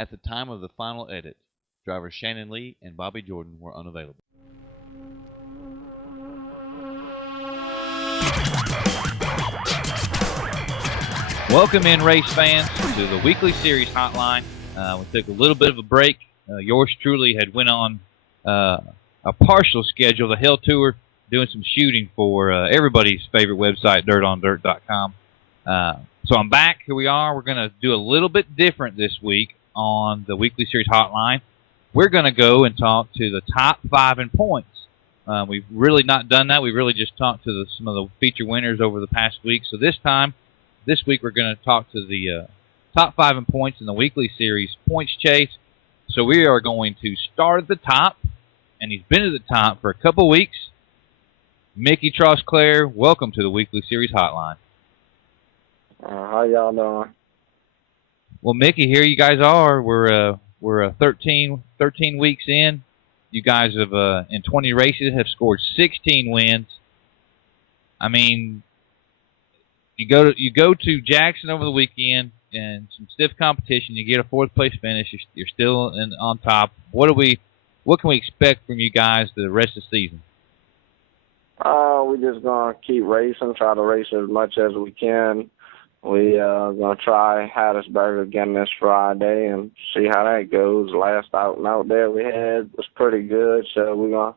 At the time of the final edit, drivers Shannon Lee and Bobby Jordan were unavailable. Welcome in, race fans, to the weekly series hotline. We took a little bit of a break. Yours truly had went on a partial schedule, the Hell Tour, doing some shooting for everybody's favorite website, dirtondirt.com. So I'm back. Here we are. We're going to do a little bit different this week on the weekly series hotline. We're going to go and talk to the top 5 in points. We've really not done that. We've really just talked to some of the feature winners over the past week. So this week we're going to talk to the top 5 in points in the weekly series points chase. So we are going to start at the top, and he's been at the top for a couple weeks. Mickey Trosclair, welcome to the weekly series hotline. How y'all doing? Well, Mickey, here you guys are. We're 13 weeks in. You guys have in 20 races have scored 16 wins. I mean, you go to Jackson over the weekend and some stiff competition. You get a 4th place finish. You're still on top. What can we expect from you guys the rest of the season? We're just gonna keep racing. Try to race as much as we can. We gonna try Hattiesburg again this Friday and see how that goes. Last out and out there we had was pretty good, so we're gonna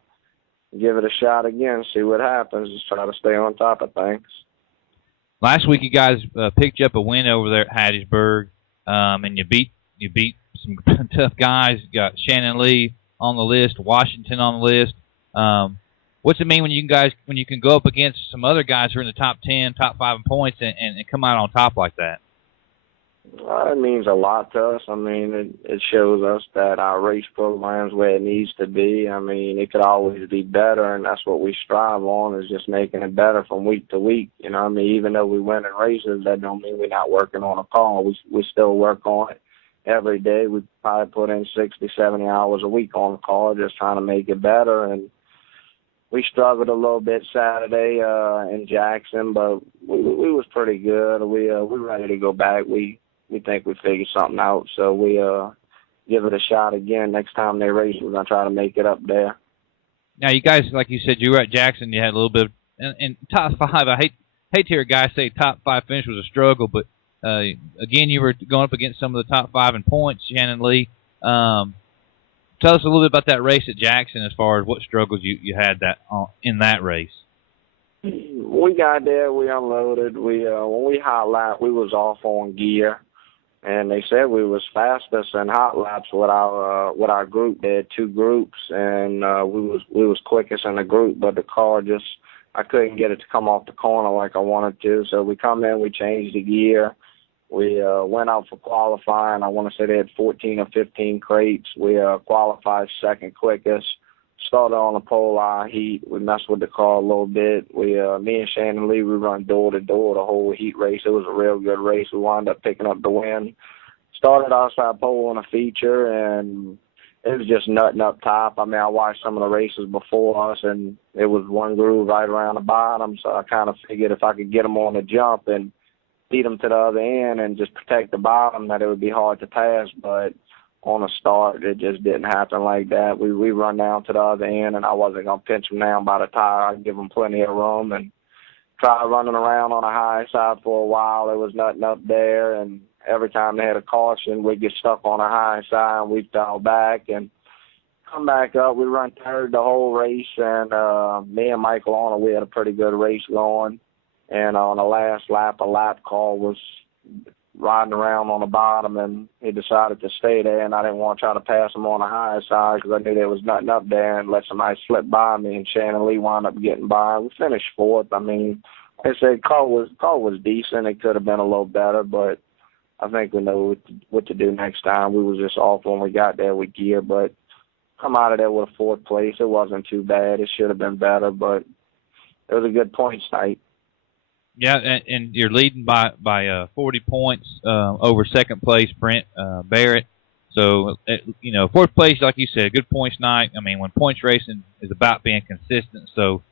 give it a shot again. See what happens. Just try to stay on top of things. Last week you guys picked you up a win over there at Hattiesburg, and you beat some tough guys. You got Shannon Lee on the list, Washington on the list. What's it mean when you can go up against some other guys who are in the top 10, top 5 in points and come out on top like that? It means a lot to us. I mean, it shows us that our race program's where it needs to be. I mean, it could always be better, and that's what we strive on, is just making it better from week to week. You know what I mean? Even though we win in races, that don't mean we're not working on a car. We still work on it every day. We probably put in 60, 70 hours a week on the car, just trying to make it better. And we struggled a little bit Saturday in Jackson, but we was pretty good. We're ready to go back. We think we figured something out, so we give it a shot again. Next time they race, we're going to try to make it up there. Now, you guys, like you said, you were at Jackson. You had a little bit of, in top 5. I hate to hear a guy say top 5 finish was a struggle, but again, you were going up against some of the top 5 in points, Shannon Lee. Tell us a little bit about that race at Jackson as far as what struggles you had in that race. We got there, we unloaded. When we hot lapped, we was off on gear, and they said we was fastest in hot laps with our group. They had 2 groups, and we was quickest in the group, but the car just, I couldn't get it to come off the corner like I wanted to. So we come in, we changed the gear. We went out for qualifying. I want to say they had 14 or 15 crates. We qualified 2nd quickest. Started on the pole heat. We messed with the car a little bit. Me and Shannon Lee, we run door to door the whole heat race. It was a real good race. We wound up picking up the win. Started outside pole on a feature, and it was just nutting up top. I mean, I watched some of the races before us, and it was one groove right around the bottom. So I kind of figured if I could get them on the jump and beat them to the other end and just protect the bottom, that it would be hard to pass. But on the start, it just didn't happen like that. We run down to the other end, and I wasn't going to pinch them down by the tire. I'd give them plenty of room and try running around on the high side for a while. It was nothing up there, and every time they had a caution, we'd get stuck on the high side, and we'd fall back and come back up. We run 3rd the whole race, and me and Michael Arnold, we had a pretty good race going. And on the last lap, a lap call was riding around on the bottom, and he decided to stay there, and I didn't want to try to pass him on the high side because I knew there was nothing up there and let somebody slip by me, and Shannon Lee wound up getting by. We finished 4th. I mean, like I said, car was decent. It could have been a little better, but I think we know what to do next time. We was just off when we got there with gear, but come out of there with a 4th place. It wasn't too bad. It should have been better, but it was a good points night. Yeah, and you're leading by 40 points over 2nd place, Brent Barrett. So, 4th place, like you said, good points night. I mean, when points racing is about being consistent, so,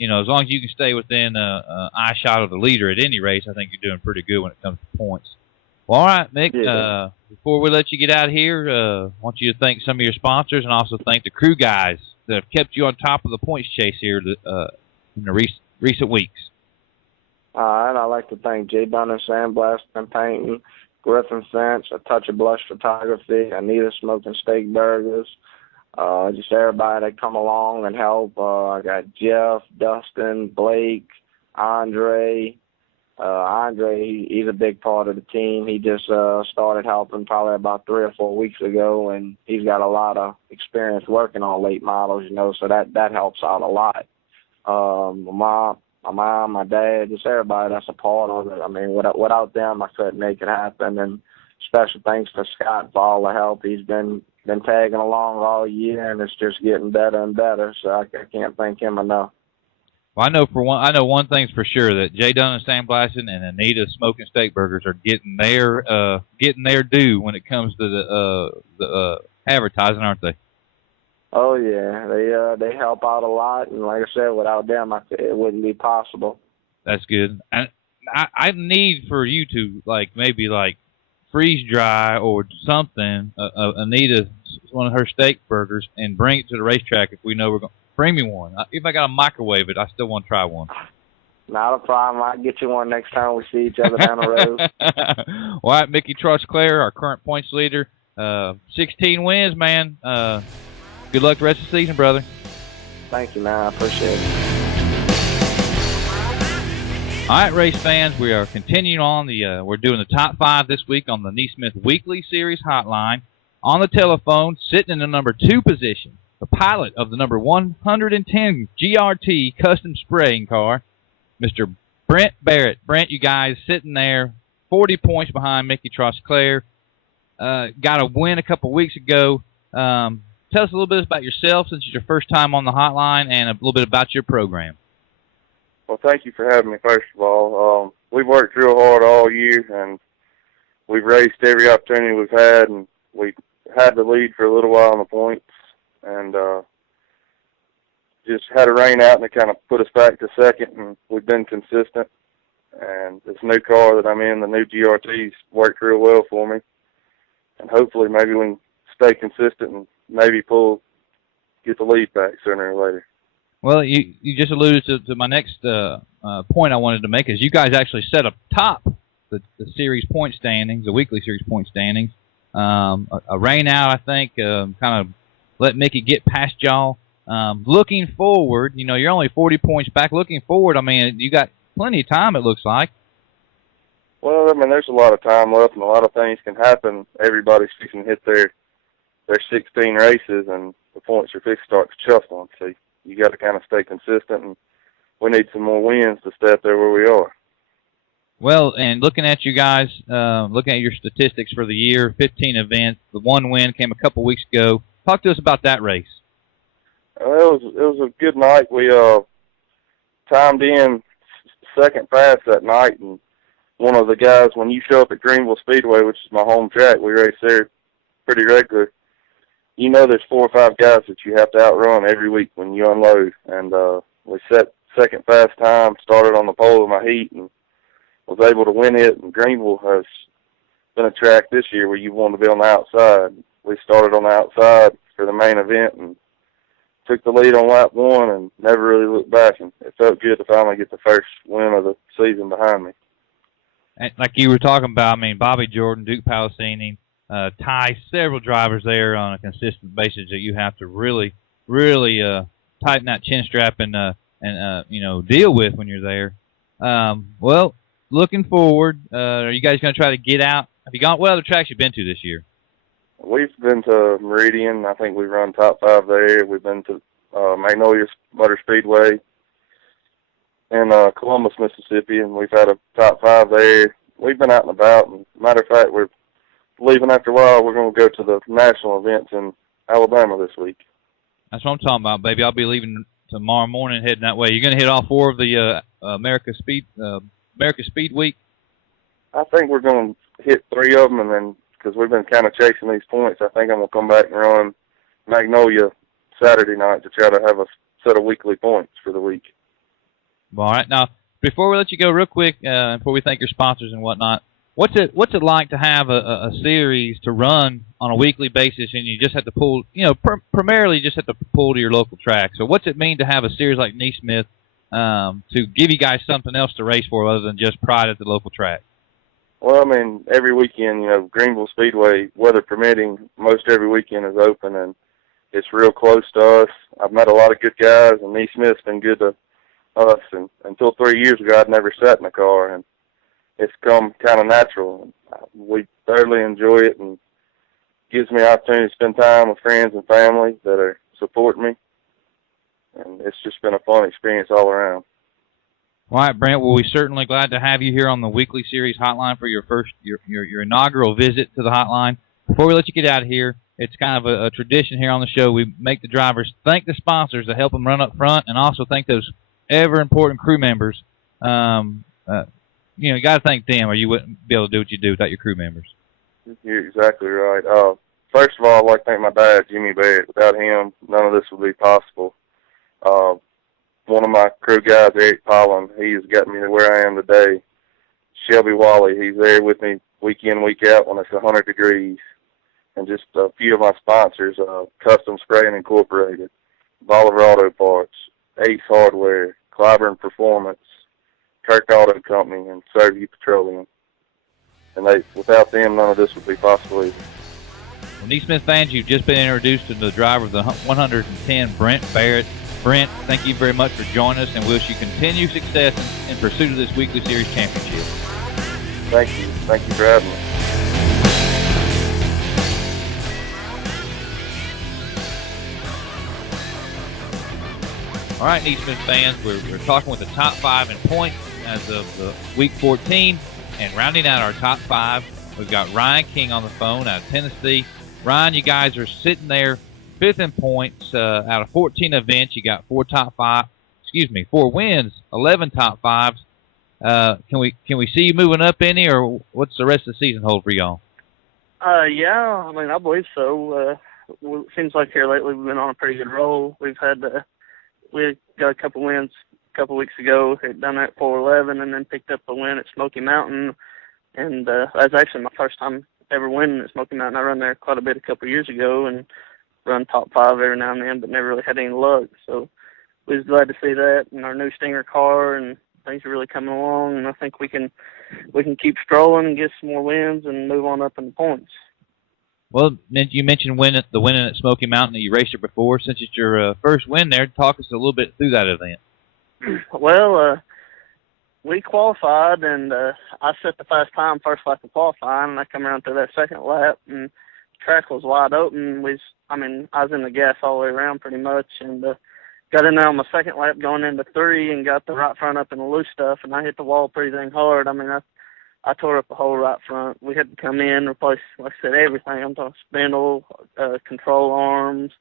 as long as you can stay within eye shot of the leader at any race, I think you're doing pretty good when it comes to points. Well, all right, Mick. Yeah. Before we let you get out of here, I want you to thank some of your sponsors and also thank the crew guys that have kept you on top of the points chase here in the recent weeks. All right, I'd like to thank J. Dunn Sandblasting and Painting, Griffin Fence, A Touch of Blush Photography, Anita Smoking Steak Burgers, just everybody that come along and help. I got Jeff, Dustin, Blake, Andre. Andre, he's a big part of the team. He just started helping probably about 3 or 4 weeks ago, and he's got a lot of experience working on late models, so that helps out a lot. My mom, my dad, just everybody that's a part of it. I mean, without them, I couldn't make it happen. And special thanks to Scott for all the help. He's been tagging along all year, and it's just getting better and better. So I can't thank him enough. Well, I know one thing's for sure, that Jay Dunn Sandblasting and Anita Smoking Steak Burgers are getting their due when it comes to the advertising, aren't they? Oh yeah, they help out a lot, and like I said, without them, it wouldn't be possible. That's good. And I need for you to maybe freeze dry or something, Anita, one of her steak burgers, and bring it to the racetrack if we know we're going. Bring me one. If I got to microwave it, I still want to try one. Not a problem. I'll get you one next time we see each other down the road. All right, Mickey Trosclair, our current points leader. 16 wins, man. Good luck the rest of the season, brother. Thank you, man. I appreciate it. All right, race fans, we are continuing on. We're doing the top 5 this week on the NeSmith Weekly Series Hotline. On the telephone, sitting in the number 2 position, the pilot of the number 110 GRT custom spraying car, Mr. Brent Barrett. Brent, you guys sitting there, 40 points behind Mickey Trosclair. Got a win a couple weeks ago. Tell us a little bit about yourself, since it's your first time on the hotline, and a little bit about your program. Well, thank you for having me, first of all. We've worked real hard all year, and we've raced every opportunity we've had, and we had the lead for a little while on the points, and just had a rain out, and it kind of put us back to second, and we've been consistent. And this new car that I'm in, the new GRT's worked real well for me, and hopefully maybe we can stay consistent and maybe get the lead back sooner or later. Well, you just alluded to my next point I wanted to make, is you guys actually set up top the series point standings, the weekly series point standings. A rain out, I think, kind of let Mickey get past y'all. Looking forward, you're only 40 points back. Looking forward, I mean, you got plenty of time, it looks like. Well, I mean, there's a lot of time left, and a lot of things can happen. Everybody's fixing to hit their 16 races, and the points are fixed to start shuffling. So you got to kind of stay consistent, and we need some more wins to stay up there where we are. Well, and looking at you guys, looking at your statistics for the year, 15 events, the 1 win came a couple weeks ago. Talk to us about that race. It was a good night. We timed in second fast that night, and one of the guys, when you show up at Greenville Speedway, which is my home track, we race there pretty regular. There's 4 or 5 guys that you have to outrun every week when you unload. And we set second fast time, started on the pole of my heat, and was able to win it. And Greenville has been a track this year where you want to be on the outside. We started on the outside for the main event and took the lead on lap 1 and never really looked back. And it felt good to finally get the first win of the season behind me. And like you were talking about, I mean, Bobby Jordan, Duke Palestini, Ty, several drivers there on a consistent basis that you have to really tighten that chin strap and deal with when you're there. Well, looking forward, are you guys going to try to get out? Have you gone? What other tracks you been to this year? We've been to Meridian. I think we've run top 5 there. We've been to Magnolia Motor Speedway in Columbus, Mississippi, and we've had a top 5 there. We've been out and about. And matter of fact, we're leaving after a while. We're going to go to the national events in Alabama this week. That's what I'm talking about, baby. I'll be leaving tomorrow morning, heading that way. You're going to hit all 4 of the America Speed Week? I think we're going to hit 3 of them, and then because we've been kind of chasing these points, I think I'm going to come back and run Magnolia Saturday night to try to have a set of weekly points for the week. All right. Now, before we let you go real quick, before we thank your sponsors and whatnot, What's it like to have a series to run on a weekly basis, and you just have to pull, primarily just have to pull to your local track? So what's it mean to have a series like NeSmith to give you guys something else to race for other than just pride at the local track? Well, I mean, every weekend, Greenville Speedway, weather permitting, most every weekend is open, and it's real close to us. I've met a lot of good guys, and NeSmith's been good to us. And until 3 years ago, I'd never sat in a car, and it's come kind of natural. We thoroughly enjoy it, and gives me an opportunity to spend time with friends and family that are supporting me. And it's just been a fun experience all around. All right, Brent. Well, we're certainly glad to have you here on the Weekly Series Hotline for your inaugural visit to the Hotline. Before we let you get out of here, it's kind of a tradition here on the show. We make the drivers thank the sponsors that help them run up front, and also thank those ever-important crew members. You got to thank them, or you wouldn't be able to do what you do without your crew members. You're exactly right. First of all, I'd like to thank my dad, Jimmy Barrett. Without him, none of this would be possible. One of my crew guys, Eric Pollan, he's got me to where I am today. Shelby Wally, he's there with me week in, week out when it's 100 degrees. And just a few of my sponsors, Custom Spraying Incorporated, Bolivar Auto Parts, Ace Hardware, Clyburn Performance, Kirk Auto Company, and Servie Petroleum. And without them, none of this would be possible either. Well, NeSmith fans, you've just been introduced to the driver of the 110, Brent Barrett. Brent, thank you very much for joining us, and wish you continued success in pursuit of this Weekly Series championship. Thank you. Thank you for having me. All right, NeSmith fans, we're talking with the top 5 in points as of week 14, and rounding out our top 5, we've got Ryan King on the phone out of Tennessee. Ryan, you guys are sitting there 5th in points out of 14 events. You got 4 wins, 11 top 5s. Can we see you moving up any, or what's the rest of the season hold for y'all? Yeah, I mean, I believe so. It seems like here lately we've been on a pretty good roll. We got a couple wins a couple weeks ago. Had done that 411, and then picked up a win at Smoky Mountain. And that's actually my first time ever winning at Smoky Mountain. I run there quite a bit a couple years ago and run top 5 every now and then, but never really had any luck. So we was glad to see that in our new Stinger car, and things are really coming along. And I think we can keep strolling and get some more wins and move on up in the points. Well, you mentioned the winning at Smoky Mountain that you raced it before. Since it's your first win there, talk us a little bit through that event. Well, we qualified, and I set the fast time first lap of qualifying, and I come around to that second lap, and the track was wide open. I was in the gas all the way around pretty much, and got in there on my second lap going into 3 and got the right front up in the loose stuff, and I hit the wall pretty dang hard. I mean, I tore up the whole right front. We had to come in, replace, like I said, everything. I'm talking spindle, control arms.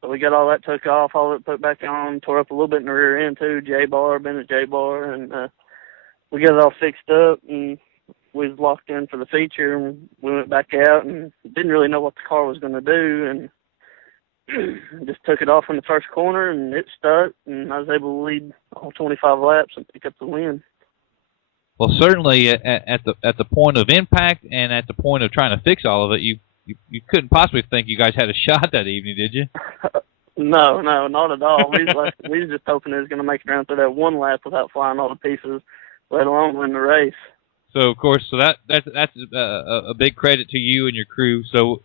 So we got all that took off, all of it put back on, tore up a little bit in the rear end too, J-bar, been a J-bar, and we got it all fixed up, and we was locked in for the feature, and we went back out and didn't really know what the car was going to do, and just took it off in the first corner, and it stuck, and I was able to lead all 25 laps and pick up the win. Well, certainly at the point of impact and at the point of trying to fix all of it, you couldn't possibly think you guys had a shot that evening, did you? No, not at all. We was just hoping it was going to make it around through that one lap without flying all the pieces, let alone win the race. So of course, that's a big credit to you and your crew. So,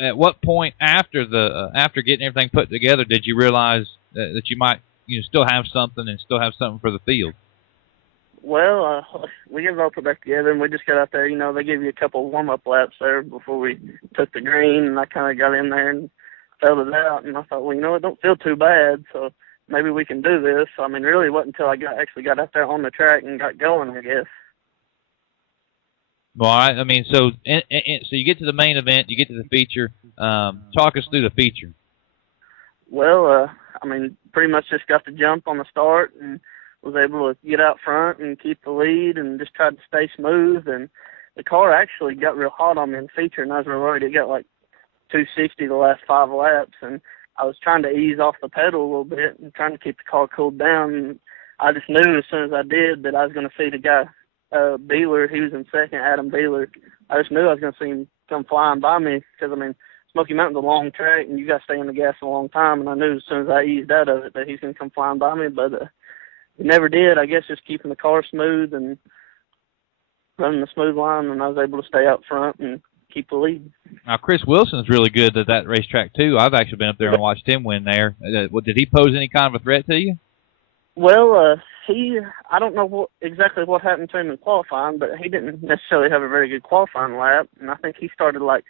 at what point after getting everything put together did you realize that you might still have something for the field? Well, we got it all put back together, and we just got out there. They gave you a couple of warm-up laps there before we took the green, and I kind of got in there and felt it out, and I thought, well, it don't feel too bad, so maybe we can do this. I mean, really, it wasn't until I actually got out there on the track and got going, I guess. Well, I mean, so you get to the main event, you get to the feature. Talk us through the feature. Well, I mean, pretty much just got the jump on the start and was able to get out front and keep the lead and just tried to stay smooth. And the car actually got real hot on me in the feature, and I was worried it got like 260 the last 5 laps. And I was trying to ease off the pedal a little bit and trying to keep the car cooled down. And I just knew as soon as I did that I was going to see the guy Beeler, he was in second, Adam Beeler. I just knew I was going to see him come flying by me because, I mean, Smoky Mountain's a long track, and you got to stay in the gas a long time, and I knew as soon as I eased out of it that he's going to come flying by me, but he never did. I guess just keeping the car smooth and running the smooth line, and I was able to stay out front and keep the lead. Now, Chris Wilson's really good at that racetrack, too. I've actually been up there and watched him win there. Did he pose any kind of a threat to you? Well, I don't know exactly what happened to him in qualifying, but he didn't necessarily have a very good qualifying lap, and I think he started like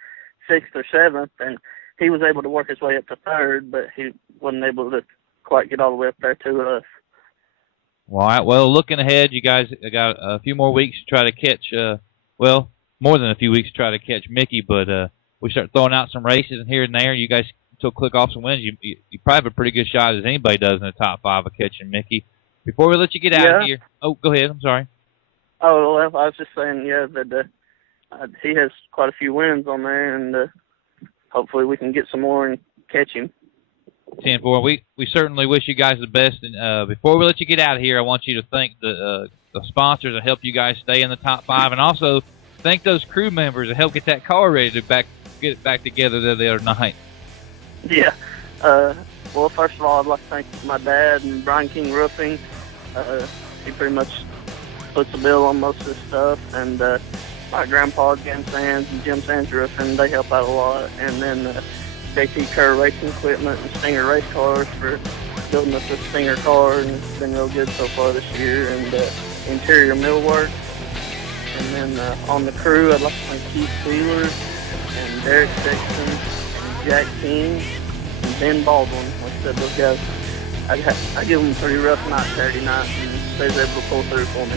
6th or 7th, and he was able to work his way up to 3rd, but he wasn't able to quite get all the way up there to us. All right, well, looking ahead, you guys got a few more weeks to try to catch, more than a few weeks to try to catch Mickey, but we start throwing out some races here and there. You guys still click off some wins. You probably have a pretty good shot, as anybody does, in the top 5 of catching Mickey. Before we let you get out of here, oh, go ahead. I'm sorry. Oh, well, I was just saying, that he has quite a few wins on there, and hopefully we can get some more and catch him. 10-4. We certainly wish you guys the best. And before we let you get out of here, I want you to thank the sponsors that help you guys stay in the top 5, and also thank those crew members that helped get that car ready to get it back together the other night. Yeah. Well, first of all, I'd like to thank my dad and Brian King Roofing. He pretty much puts the bill on most of this stuff, and my grandpa, Jim Sands, and Jim Sands Roofing, they help out a lot. And then JT Kerr Racing Equipment and Stinger Race Cars for building us this Stinger car, and it's been real good so far this year, and interior millwork. And then on the crew, I'd like to thank Keith Wheeler and Derek Sexton and Jack King and Ben Baldwin. Like I said, those guys, I give them a pretty rough night Saturday night, and they was able to pull through for me.